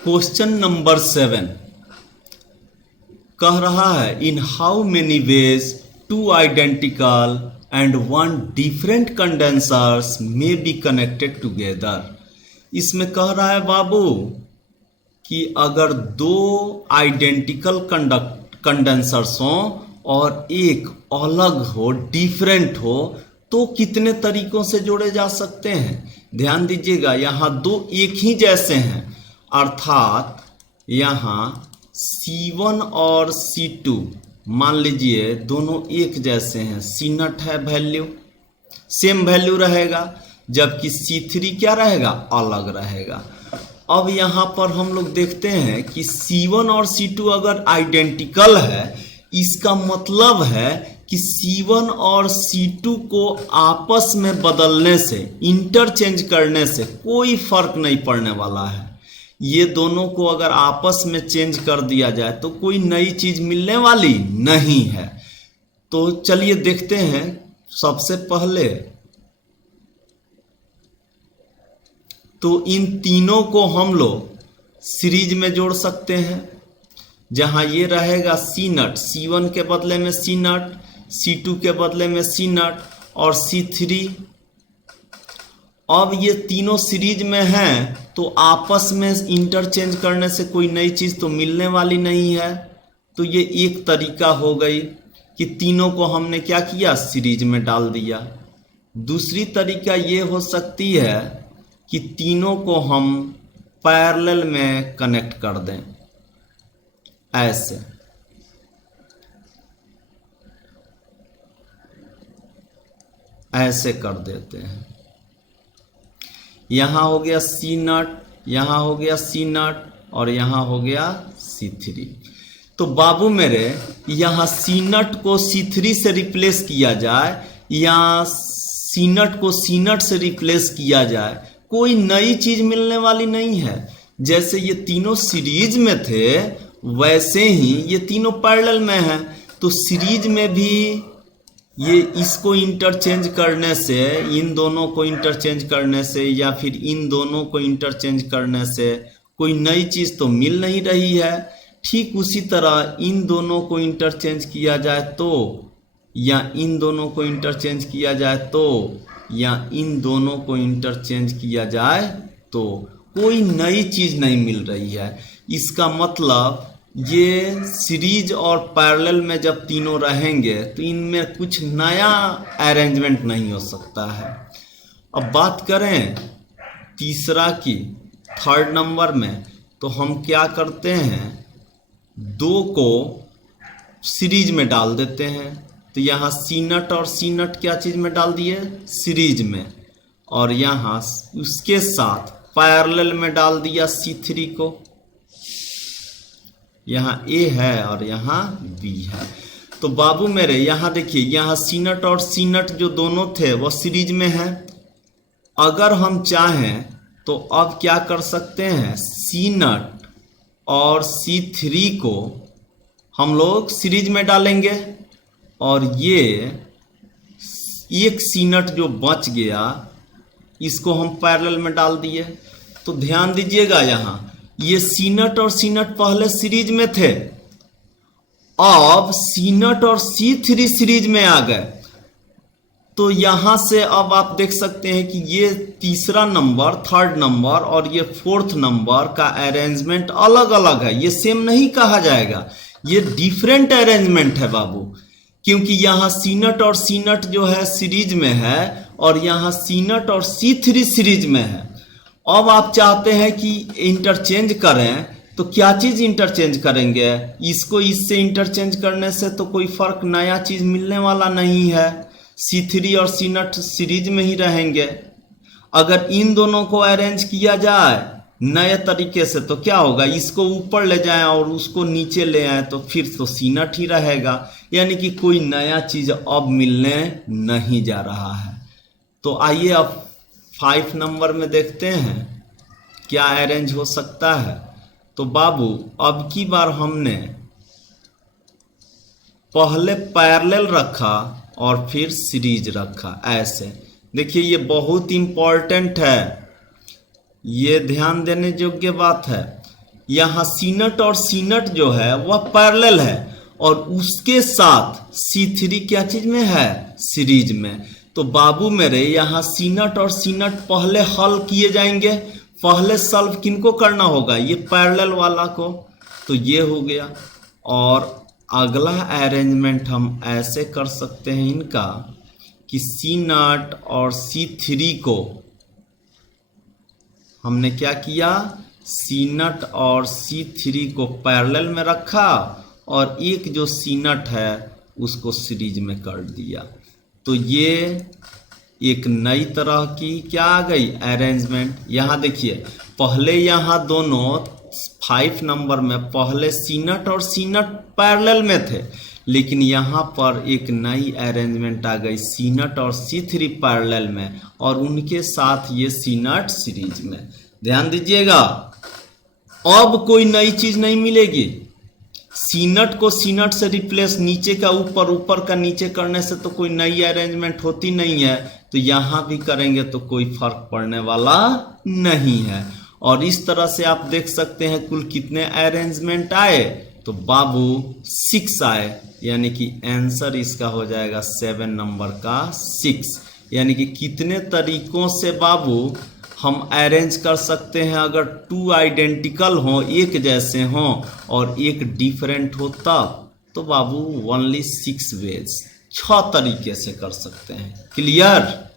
Question number 7 कह रहा है in how many ways two identical and one different condensers may be connected together. इसमें कह रहा है बाबू कि अगर दो आइडेंटिकल कंडेंसर्स हों और एक अलग हो, डिफरेंट हो, तो कितने तरीकों से जोड़े जा सकते हैं। ध्यान दीजिएगा, यहाँ दो एक ही जैसे हैं, अर्थात यहाँ C1 और C2 मान लीजिए दोनों एक जैसे हैं। C0 है वैल्यू, सेम वैल्यू रहेगा, जबकि C3 क्या रहेगा, अलग रहेगा। अब यहाँ पर हम लोग देखते हैं कि C1 और C2 अगर आइडेंटिकल है, इसका मतलब है कि C1 और C2 को आपस में बदलने से, इंटरचेंज करने से कोई फर्क नहीं पड़ने वाला है। ये दोनों को अगर आपस में चेंज कर दिया जाए तो कोई नई चीज मिलने वाली नहीं है। तो चलिए देखते हैं। सबसे पहले तो इन तीनों को हम लोग सीरीज में जोड़ सकते हैं, जहां ये रहेगा C0, C1 के बदले में C0, C2 के बदले में C0 और C3। अब ये तीनों सीरीज में हैं तो आपस में इंटरचेंज करने से कोई नई चीज तो मिलने वाली नहीं है। तो ये एक तरीका हो गई कि तीनों को हमने क्या किया, सीरीज में डाल दिया। दूसरी तरीका ये हो सकती है कि तीनों को हम पैरेलल में कनेक्ट कर दें, ऐसे कर देते हैं। यहां हो गया C0, यहां हो गया C0 और यहां हो गया C3। तो बाबू मेरे यहां C0 को C3 से रिप्लेस किया जाए या C0 को C0 से रिप्लेस किया जाए, कोई नई चीज मिलने वाली नहीं है। जैसे ये तीनों सीरीज में थे वैसे ही ये तीनों पैरेलल में हैं। तो सीरीज में भी ये इसको इंटरचेंज करने से, इन दोनों को इंटरचेंज करने से या फिर इन दोनों को इंटरचेंज करने से कोई नई चीज तो मिल नहीं रही है। ठीक उसी तरह इन दोनों को इंटरचेंज किया जाए तो, या इन दोनों को इंटरचेंज किया जाए तो, या इन दोनों को इंटरचेंज किया जाए तो कोई नई चीज नहीं मिल रही है। इसका मतलब ये सीरीज और पैरेलल में जब तीनों रहेंगे तो इनमें कुछ नया अरेंजमेंट नहीं हो सकता है। अब बात करें तीसरा की, थर्ड नंबर में, तो हम क्या करते हैं, दो को सीरीज में डाल देते हैं। तो यहाँ C0 और C0 क्या चीज में डाल दिए, सीरीज में, और यहाँ उसके साथ पैरेलल में डाल दिया C3 को। यहाँ A है और यहाँ B है। तो बाबू मेरे यहाँ देखिए, यहाँ C0 और C0 जो दोनों थे वो सीरीज में है। अगर हम चाहें तो अब क्या कर सकते हैं, C0 और C3 को हम लोग सीरीज में डालेंगे और ये एक C0 जो बच गया इसको हम पैरेलल में डाल दिए। तो ध्यान दीजिएगा, यहाँ ये C0 और C0 पहले सीरीज में थे, अब C0 और C3 सीरीज में आ गए। तो यहां से अब आप देख सकते हैं कि ये तीसरा नंबर, थर्ड नंबर और ये फोर्थ नंबर का अरेंजमेंट अलग अलग है। ये सेम नहीं कहा जाएगा, ये डिफरेंट अरेंजमेंट है बाबू, क्योंकि यहाँ C0 और C0 जो है सीरीज में है और यहाँ C0 और C3 सीरीज में है। अब आप चाहते हैं कि इंटरचेंज करें, तो क्या चीज इंटरचेंज करेंगे, इसको इससे इंटरचेंज करने से तो कोई फर्क, नया चीज मिलने वाला नहीं है। C3 और C0 सीरीज में ही रहेंगे। अगर इन दोनों को अरेंज किया जाए नए तरीके से तो क्या होगा, इसको ऊपर ले जाएं और उसको नीचे ले आए तो फिर तो C0 ही रहेगा, यानी कि कोई नया चीज अब मिलने नहीं जा रहा है। तो आइए अब 5 नंबर में देखते हैं क्या अरेंज हो सकता है। तो बाबू अब की बार हमने पहले पैरेलल रखा और फिर सीरीज रखा, ऐसे देखिए ये बहुत इंपॉर्टेंट है, ये ध्यान देने योग्य बात है। यहाँ C0 और C0 जो है वह पैरेलल है और उसके साथ C3 क्या चीज में है, सीरीज में। तो बाबू मेरे यहाँ C0 और C0 पहले हल किए जाएंगे, पहले सॉल्व किनको करना होगा, ये पैरेलल वाला को, तो ये हो गया। और अगला अरेंजमेंट हम ऐसे कर सकते हैं इनका कि C0 और C3 को हमने क्या किया, C0 और C3 को पैरेलल में रखा और एक जो C0 है उसको सीरीज में कर दिया। तो ये एक नई तरह की क्या आ गई, अरेंजमेंट। यहाँ देखिए पहले यहाँ दोनों 5 नंबर में पहले C0 और C0 पैरेलल में थे, लेकिन यहाँ पर एक नई अरेंजमेंट आ गई C0 और C3 पैरेलल में और उनके साथ ये C0 सीरीज में। ध्यान दीजिएगा, अब कोई नई चीज नहीं मिलेगी। C0 को C0 से रिप्लेस नीचे का ऊपर, ऊपर का नीचे करने से तो कोई नई अरेंजमेंट होती नहीं है, तो यहाँ भी करेंगे तो कोई फर्क पड़ने वाला नहीं है। और इस तरह से आप देख सकते हैं कुल कितने अरेंजमेंट आए, तो बाबू 6 आए, यानी कि आंसर इसका हो जाएगा 7 नंबर का 6। यानी कि कितने तरीकों से बाबू हम अरेंज कर सकते हैं, अगर 2 आइडेंटिकल हों, एक जैसे हों और एक डिफरेंट हो तब, तो बाबू ओनली 6 वेज, 6 तरीके से कर सकते हैं। क्लियर।